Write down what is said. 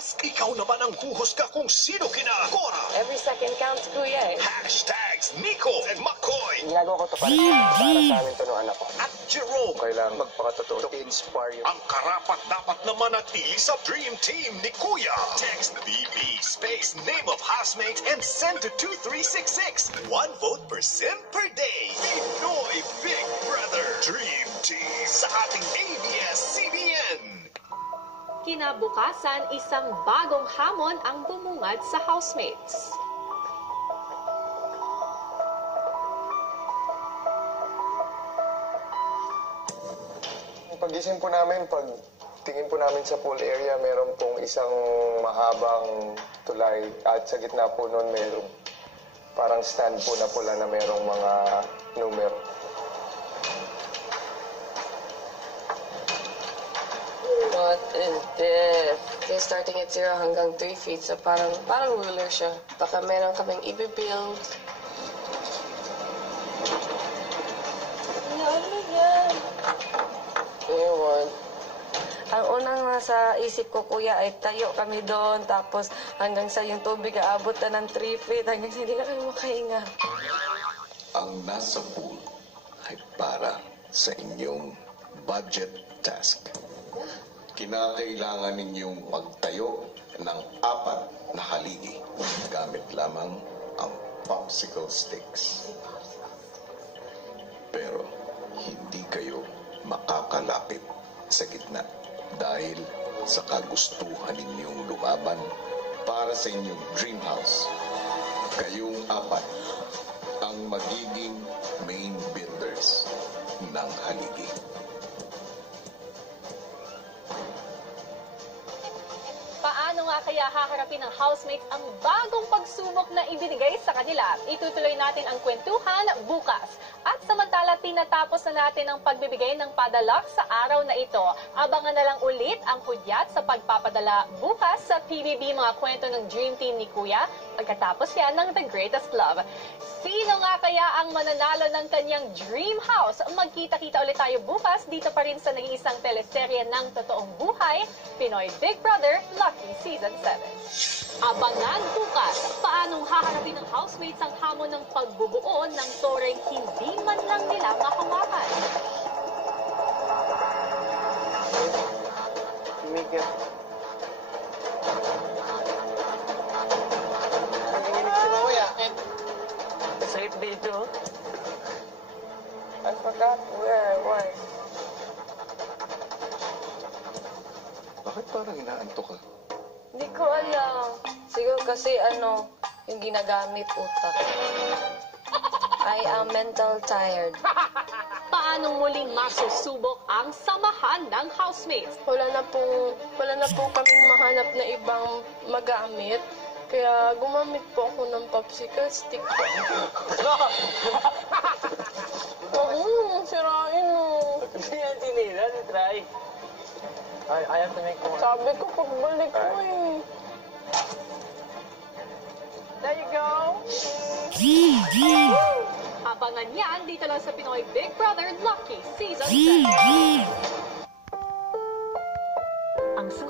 bukas, ikaw naman ang huhusga kung sino kina Cora. Every second counts, kuya eh. Hashtags Nico and McCoy. Ginagawa ko to para sa amin to ng anak ko. At Jerome. Kailangan magpakatotoo to inspire you. Ang karapat-dapat na manatili sa Dream Team ni Kuya. Text BB space name of housemate and send to 2366. 1 vote per sim per day. Pinoy Big Brother Dream Team sa ating ABS-CBN. Kinabukasan, isang bagong hamon ang bumungad sa housemates. Pagising po namin, pag tingin po namin sa pool area, meron pong isang mahabang tulay at sa gitna po noon meron parang stand po na pula na merong mga numero. What is this? Okay, starting at 0 hanggang 3 feet. So parang ruler siya. Baka meron kaming i-build. Ano yan? Ewan. Ang unang nasa isip ko, kuya, ay tayo kami doon. Tapos hanggang sa yung tubig aabot na ng 3 feet. Hanggang sa hindi na kami makahinga. Ang nasa pool ay para sa inyong budget task. Kinakailangan ninyong magtayo ng 4 na haligi gamit lamang ang popsicle sticks. Pero hindi kayo makakalapit sa gitna dahil sa kagustuhan ninyong lumaban para sa inyong dream house. Kayong 4 ang magiging main builders ng haligi. Paano nga kaya haharapin ng housemates ang bagong pagsubok na ibinigay sa kanila? Itutuloy natin ang kwentuhan bukas. At samantala, tinatapos na natin ang pagbibigay ng padala sa araw na ito. Abangan na lang ulit ang hudyat sa pagpapadala bukas sa PBB mga kwento ng Dream Team ni Kuya pagkatapos yan ng The Greatest Love. Sino nga kaya ang mananalo ng kanyang dream house? Magkita-kita ulit tayo bukas dito pa rin sa nag-iisang teleserye ng totoong buhay, Pinoy Big Brother Lucky Season 7. Abangan bukas paanong haharapin ng housemates ang hamon ng pagbubuo ng toreng hindi man lang nila mahawakan. Miguel. Safe dito. I forgot where I was. Bakit parang inaantok ka? Hindi ko alam. Siguro kasi yung ginagamit utak. I am mental tired. Paanong muling masusubok ang samahan ng housemates? Wala na po kaming mahanap na ibang magamit. Kaya gumamit po ako ng popsicle stick. Sirain mo. Hindi yan sinira, try. I have to make more. Sabi ko pagbalik ko eh. There you go. Abangan yan dito lang sa Pinoy Big Brother Lucky Season 7.